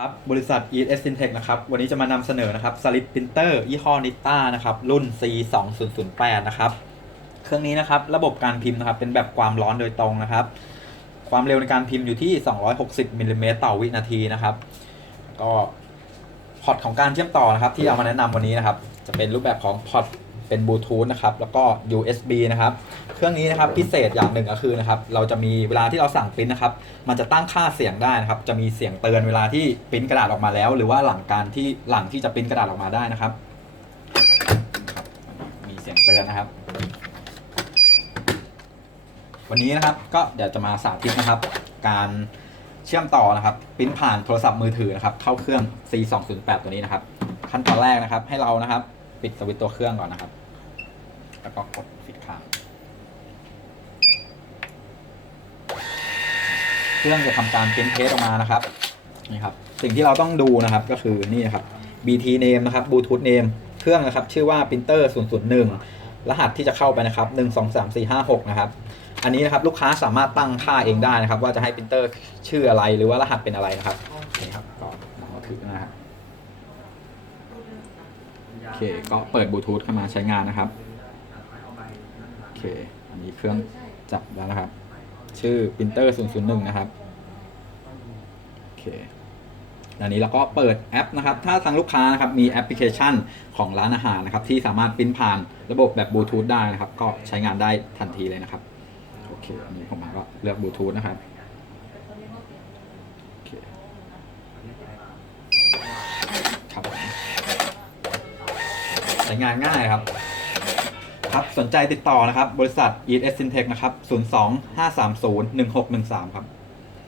ครับบริษัท e s Syntech นะครับ วันนี้จะมานำเสนอนะครับ Slip Printer ยี่ห้อ Nita นะครับ รุ่น C 2 0 0 8นะครับ เครื่องนี้นะครับ ระบบการพิมพ์นะครับ เป็นแบบความร้อนโดยตรงนะครับ ความเร็วในการพิมพ์อยู่ที่ 260มิลลิเมตรต่อวินาทีนะครับ ก็พอร์ตของการเชื่อมต่อนะครับ ที่เอามาแนะนำวันนี้นะครับ จะเป็นรูปแบบของพอร์ต เป็นบลูทูธนะครับแล้วก็ USB นะครับเครื่องนี้นะครับพิเศษอย่างหนึ่งก็คือนะครับเราจะมีเวลาที่เราสั่งปริ้นนะครับมันจะตั้งค่าเสียงได้นะครับจะมีเสียงเตือนเวลาที่ปริ้นกระดาษออกมาแล้ว หรือว่าหลังการที่หลังที่จะปริ้นกระดาษออกมาได้นะครับ มีเสียงเตือนนะครับ วันนี้นะครับก็เดี๋ยวจะมาสาธิตนะครับ การเชื่อมต่อนะครับปริ้นผ่านโทรศัพท์มือถือนะครับเข้าเครื่อง C 2 0 8 ตัวนี้นะครับขั้นตอนแรกนะครับให้เรานะครับ ปิดสวิตช์ตัวเครื่องก่อนนะครับ แล้วก็กดปิดค้างเครื่องจะทำการเพิมพ์เทสออกมานะครับนี่ครับ สิ่งที่เราต้องดูนะครับก็คือนี่นะครับ BT name นะครับ Bluetooth name เครื่องนะครับ ชื่อว่า printer 001 รหัสที่จะเข้าไปนะครับ 1 2 3 4 5 6 นะครับ อันนี้นะครับลูกค้าสามารถตั้งค่าเองได้นะครับ ว่าจะให้ปรินเตอร์ชื่ออะไรหรือว่ารหัสเป็นอะไรนะครับนี่ครับก็นำมาถือนะครับโอเคก็เปิดบลูทูธเข้ามาใช้งานนะครับ เค อันนี้เครื่องจับแล้วนะครับ ชื่อ printer 001 นะครับ โอเคอันนี้เราก็เปิดแอปนะครับ ถ้าทางลูกค้านะครับมีแอปพลิเคชันของร้านอาหารนะครับ ที่สามารถปิ้นผ่านระบบแบบบลูทูธได้นะครับ ก็ใช้งานได้ทันทีเลยนะครับ โอเค อันนี้ผมมาก็เลือกบลูทูธนะครับโอเคครับใช้งานง่ายครับ ครับสนใจติดต่อนะครับ บริษัท e s Syntech นะครับ 02 530 1613 ครับ